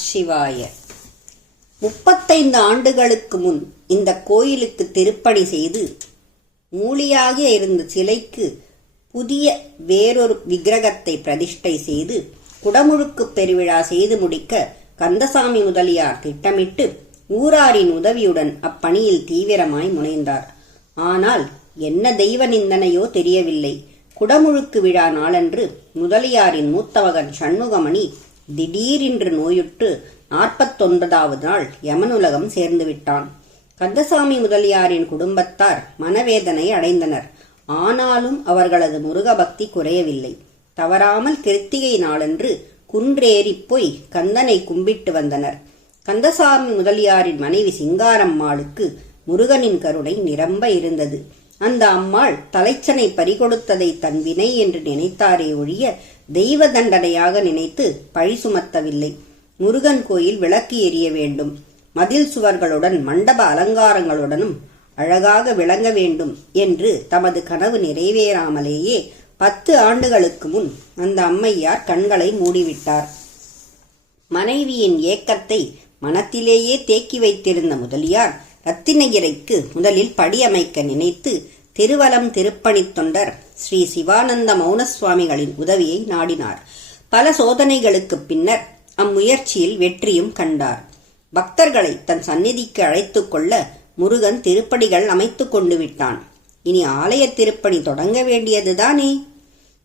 சிவாய. முப்பத்தைந்து ஆண்டுகளுக்கு முன் இந்த கோயிலுக்கு திருப்பணி செய்து மூலியாக இருந்த சிலைக்கு புதிய வேறொரு விக்கிரகத்தை பிரதிஷ்டை செய்து குடமுழுக்கு பெருவிழா செய்து முடிக்க கந்தசாமி முதலியார் திட்டமிட்டு ஊராரின் உதவியுடன் அப்பணியில் தீவிரமாய் முனைந்தார். ஆனால் என்ன தெய்வ நிந்தனையோ தெரியவில்லை. குடமுழுக்கு விழா நாளன்று முதலியாரின் மூத்தவகன் சண்முகமணி திடீரென்று நோயுற்று நாற்பத்தொன்பதாவது நாள் யமனுலகம் சேர்ந்து விட்டான். கந்தசாமி முதலியாரின் குடும்பத்தார் மனவேதனை அடைந்தனர். ஆனாலும் அவர்களது முருக பக்தி குறையவில்லை. தவறாமல் கிருத்திகை நாளன்று குன்றேறிப் போய் கந்தனை கும்பிட்டு வந்தனர். கந்தசாமி முதலியாரின் மனைவி சிங்காரம்மாளுக்கு முருகனின் கருணை நிரம்ப இருந்தது. அந்த அம்மாள் தலைச்சனை பறிகொடுத்ததை தன் வினை என்று நினைத்தாரே ஒழிய தெய்வ தண்டனையாக நினைத்து பழி சுமத்தவில்லை. முருகன் கோயில் விளக்கு எரிய வேண்டும். மதில் சுவர்களுடன் மண்டப அலங்காரங்களுடனும் அழகாக விளங்க வேண்டும் என்று தமது கனவு நிறைவேறாமலேயே பத்து ஆண்டுகளுக்கு முன் அந்த அம்மையார் கண்களை மூடிவிட்டார். மனைவியின் ஏக்கத்தை மனத்திலேயே தேக்கி வைத்திருந்த முதலியார் ரத்தினகிரைக்கு முதலில் படியமைக்க நினைத்து திருவலம் திருப்பணித் தொண்டர் ஸ்ரீ சிவானந்த மௌனசுவாமிகளின் உதவியை நாடினார். பல சோதனைகளுக்குப் பின்னர் அம்முயற்சியில் வெற்றியும் கண்டார். பக்தர்களை தன் சந்நிதிக்கு அழைத்துக் கொள்ள முருகன் திருப்படிகள் அமைத்துக் கொண்டு விட்டான். இனி ஆலய திருப்பணி தொடங்க வேண்டியதுதானே?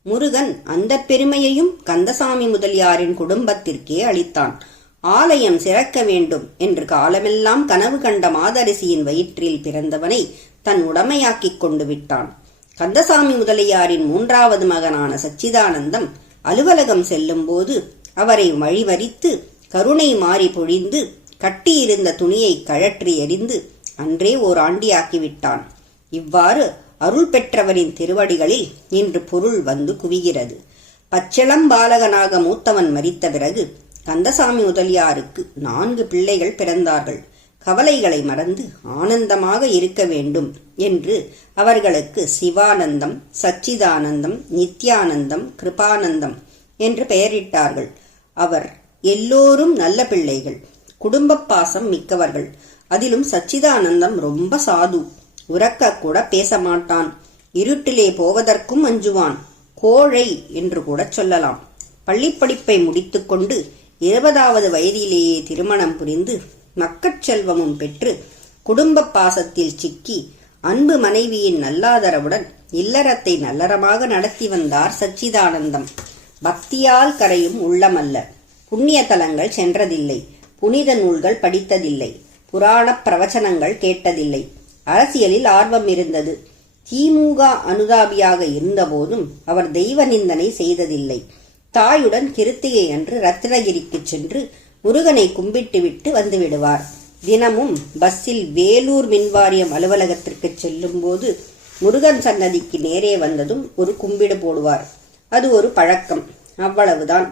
முருகன் அந்த பெருமையையும் கந்தசாமி முதலியாரின் குடும்பத்திற்கே அளித்தான். ஆலயம் சிறக்க வேண்டும் என்று காலமெல்லாம் கனவு கண்ட மாதரிசியின் வயிற்றில் பிறந்தவனை தன் உடமையாக்கிக் கொண்டு விட்டான். கந்தசாமி முதலியாரின் மூன்றாவது மகனான சச்சிதானந்தம் அலுவலகம் செல்லும்போது அவரை வழிவரித்து கருணை மாறி பொழிந்து கட்டியிருந்த துணியை கழற்றி எறிந்து அன்றே ஓர் ஆண்டியாக்கிவிட்டான் இவ்வாறு அருள் பெற்றவரின் திருவடிகளில் இன்று பொருள் வந்து குவிகிறது. பச்சிளம் பாலகனாக மூத்தவன் மறித்த பிறகு கந்தசாமி முதலியாருக்கு நான்கு பிள்ளைகள் பிறந்தார்கள். கவலைகளை மறந்து ஆனந்தமாக இருக்க வேண்டும் என்று அவர்களுக்கு சிவானந்தம் சச்சிதானந்தம் நித்யானந்தம் கிருபானந்தம் என்று பெயரிட்டார்கள். அவர் எல்லோரும் நல்ல பிள்ளைகள் குடும்ப பாசம் மிக்கவர்கள். அதிலும் சச்சிதானந்தம் ரொம்ப சாது. உறக்க கூட பேச மாட்டான். இருட்டிலே போவதற்கும் அஞ்சுவான். கோழை என்று கூட சொல்லலாம். பள்ளிப்படிப்பை முடித்துக்கொண்டு இருபதாவது வயதிலேயே திருமணம் புரிந்து மக்கட்செல்வமும் பெற்று குடும்ப பாசத்தில் சிக்கி அன்பு மனைவியின் நல்லாதரவுடன் இல்லறத்தை நல்லறமாக நடத்தி வந்தார் சச்சிதானந்தம். பக்தியால் கரையும் உள்ளமல்ல. புண்ணிய தலங்கள் சென்றதில்லை. புனித நூல்கள் படித்ததில்லை. புராணப் பிரவச்சனங்கள் கேட்டதில்லை. அரசியலில் ஆர்வம் இருந்தது. திமுக அனுதாபியாக இருந்தபோதும் அவர் தெய்வ நிந்தனை செய்ததில்லை. தாயுடன் கிருத்திகை அன்று ரத்னகிரிக்கு சென்று முருகனை கும்பிட்டுவிட்டு வந்துவிடுவார் தினமும் பஸ்ஸில் வேலூர் மின்வாரியம் அலுவலகத்திற்கு செல்லும்போது முருகன் சன்னதிக்கு நேரே வந்ததும் ஒரு கும்பிடு போடுவார். அது ஒரு பழக்கம். அவ்வளவுதான்.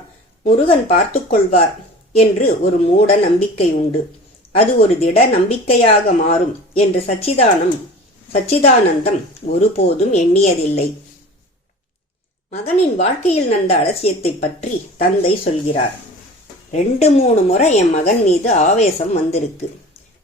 முருகன் பார்த்து கொள்வார் என்று ஒரு மூட நம்பிக்கை உண்டு. அது ஒரு திட நம்பிக்கையாக மாறும் என்று சச்சிதானம் சச்சிதானந்தம் ஒருபோதும் எண்ணியதில்லை. மகனின் வாழ்க்கையில் நடந்த அலட்சியத்தை பற்றி தந்தை சொல்கிறார். ரெண்டு மூணு முறை என் மகன் மீது ஆவேசம் வந்திருக்கு.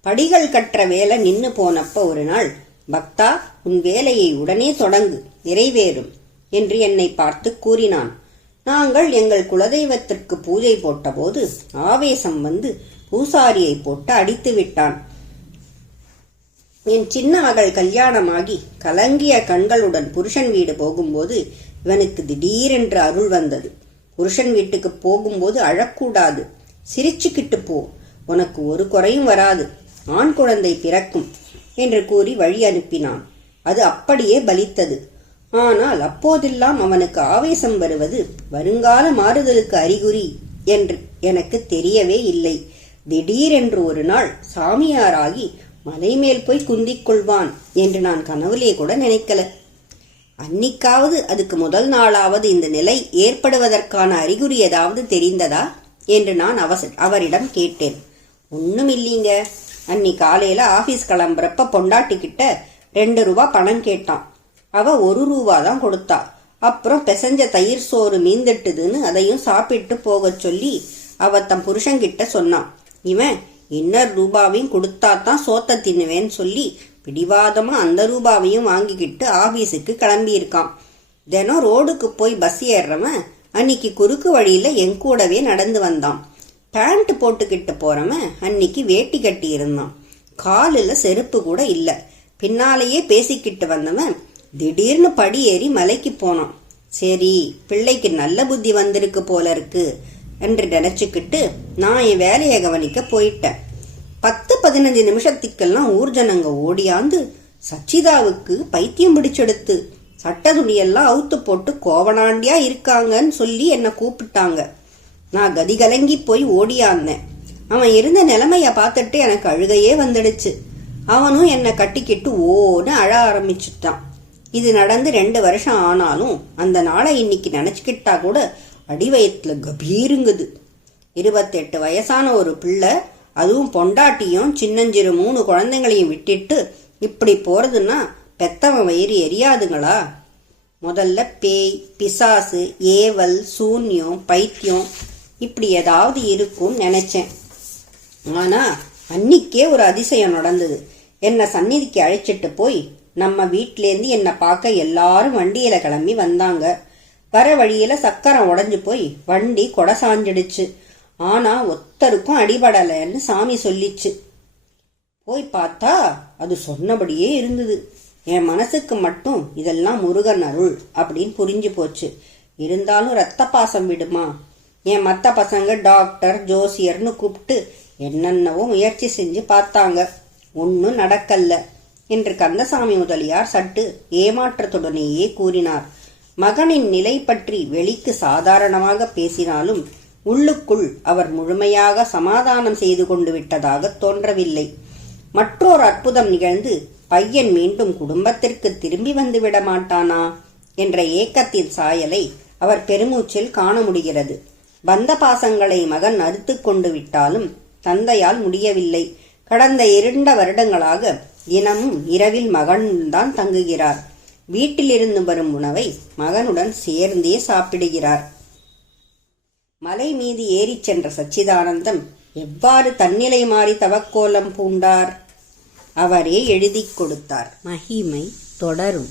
படிகள் கற்ற வேலை நின்னு போனப்ப ஒரு நாள் பக்தா உன் வேலையை உடனே தொடங்கு நிறைவேறும் என்று என்னை பார்த்து கூறினான். நாங்கள் எங்கள் குலதெய்வத்திற்கு பூஜை போட்டபோது ஆவேசம் வந்து பூசாரியை போட்டு அடித்து விட்டான். என் சின்ன மகள் கல்யாணமாகி கலங்கிய கண்களுடன் புருஷன் வீடு போகும்போது இவனுக்கு திடீரென்று அருள் வந்தது. புருஷன் வீட்டுக்கு போகும்போது அழக்கூடாது. சிரிச்சுக்கிட்டு போ. உனக்கு ஒரு குறையும் வராது. ஆண் குழந்தை பிறக்கும் என்று கூறி வழி அனுப்பினான். அது அப்படியே பலித்தது. ஆனால் அப்போதெல்லாம் அவனுக்கு ஆவேசம் வருவது வருங்கால மாறுதலுக்கு அறிகுறி என்று எனக்கு தெரியவே இல்லை. திடீரென்று ஒரு நாள் சாமியாராகி மலை மேல் போய் குந்திக் கொள்வான் என்று நான் கனவுலே கூட நினைக்கல. அன்னிக்காவது அதுக்கு முதல் நாளாவது இந்த நிலை ஏற்படுவதற்கான அறிகுறி ஏதாவது தெரிந்ததா? என்று நான் அவச அவரிடம் கேட்டேன். ஒன்றும் இல்லைங்க அன்னி காலையில் ஆஃபீஸ் கிளம்புறப்ப பொண்டாட்டிக்கிட்ட ரெண்டு ரூபா பணம் கேட்டான். அவ ஒரு ரூபா தான் கொடுத்தா. அப்புறம் பிசைஞ்ச தயிர் சோறு மீந்துட்டுதுன்னு அதையும் சாப்பிட்டு போகச் சொல்லி அவ தம் புருஷன்கிட்ட சொன்னான். இவன் இன்னர் ரூபாவையும் கொடுத்தாதான் சோத்த தின்னுவேன்னு சொல்லி பிடிவாதமா அந்த ரூபாவையும் வாங்கிக்கிட்டு ஆபீஸுக்கு கிளம்பியிருக்கான். தினம் ரோடுக்கு போய் பஸ் ஏறுறவன் அன்னைக்கு குறுக்கு வழியில என் கூடவே நடந்து வந்தான். பேண்ட் போட்டுக்கிட்டு போறவன் அன்னைக்கு வேட்டி கட்டி இருந்தான் காலில் செருப்பு கூட இல்லை. பின்னாலேயே பேசிக்கிட்டு வந்தவன் திடீர்னு படி ஏறி மலைக்கு போனான். சரி பிள்ளைக்கு நல்ல புத்தி வந்திருக்கு போல இருக்கு என்று நினச்சிக்கிட்டு நான் என் வேலையை கவனிக்க போயிட்டேன். பத்து பதினஞ்சு நிமிஷத்துக்கெல்லாம் ஊர்ஜனங்க ஓடியாந்து சச்சிதாவுக்கு பைத்தியம் பிடிச்செடுத்து சட்ட துணியெல்லாம் அவுத்து போட்டு கோவனாண்டியா இருக்காங்கன்னு சொல்லி என்னை கூப்பிட்டாங்க. நான் கதி கலங்கி போய் ஓடியாந்தேன். அவன் இருந்த நிலைமைய பார்த்துட்டு எனக்கு அழுகையே வந்துடுச்சு. அவனும் என்னை கட்டிக்கிட்டு ஓன்னு அழ ஆரம்பிச்சுட்டான். இது நடந்து ரெண்டு வருஷம் ஆனாலும் அந்த நாளை இன்னைக்கு நினச்சிக்கிட்டா கூட அடிவயத்துல கபீருங்குது. இருபத்தெட்டு வயசான ஒரு பிள்ளை அதுவும் பொண்டாட்டியும் சின்னஞ்சிறு மூணு குழந்தைங்களையும் விட்டுட்டு இப்படி போறதுன்னா பெத்தவன் வயிறு எரியாதுங்களா? முதல்ல பேய் பிசாசு ஏவல் சூன்யம் பைத்தியம் இப்படி ஏதாவது இருக்கும்னு நினைச்சேன். ஆனா அன்னிக்கே ஒரு அதிசயம் நடந்தது. என்னை சந்நிதிக்கு அழைச்சிட்டு போய் நம்ம வீட்டிலேருந்து என்னை பார்க்க எல்லாரும் வண்டியில கிளம்பி வந்தாங்க. வர வழியில சக்கரம் உடஞ்சி போய் வண்டி கொடை சாஞ்சிடுச்சு. ஆனா ஒத்தருக்கும் அடிபடலைன்னு சாமி சொல்லிச்சு. போய் பார்த்தா அது சொன்னபடியே இருந்தது. என் மனசுக்கு மட்டும் இதெல்லாம் முருகன் அருள் அப்படின்னு புரிஞ்சு போச்சு. இருந்தாலும் ரத்த பாசம் விடுமா? என் மற்ற பசங்க டாக்டர் ஜோசியர்னு கூப்பிட்டு என்னென்னவோ முயற்சி செஞ்சு பார்த்தாங்க. ஒன்றும் நடக்கல்ல என்று கந்தசாமி முதலியார் சட்டு ஏமாற்றத்துடனேயே கூறினார். மகனின் நிலை பற்றி வெளிக்கு சாதாரணமாக பேசினாலும் உள்ளுக்குள் அவர் முழுமையாக சமாதானம் செய்து கொண்டு விட்டதாக தோன்றவில்லை. மற்றொரு அற்புதம் நிகழ்ந்து பையன் மீண்டும் குடும்பத்திற்கு திரும்பி வந்துவிட மாட்டானா என்ற ஏக்கத்தின் சாயலை அவர் பெருமூச்சில் காண முடிகிறது. பந்த பாசங்களை மகன் அறுத்து கொண்டு விட்டாலும் தந்தையால் முடியவில்லை. கடந்த இரண்ட வருடங்களாக தினமும் இரவில் மகன்தான் தங்குகிறார். வீட்டிலிருந்து வரும் உணவை மகனுடன் சேர்ந்தே சாப்பிடுகிறார். மலை மீது ஏறிச் சென்ற சச்சிதானந்தம் எவ்வாறு தன்னிலை மாறி தவக்கோலம் பூண்டார்? அவரே எழுதிக் கொடுத்தார். மகிமை தொடரும்.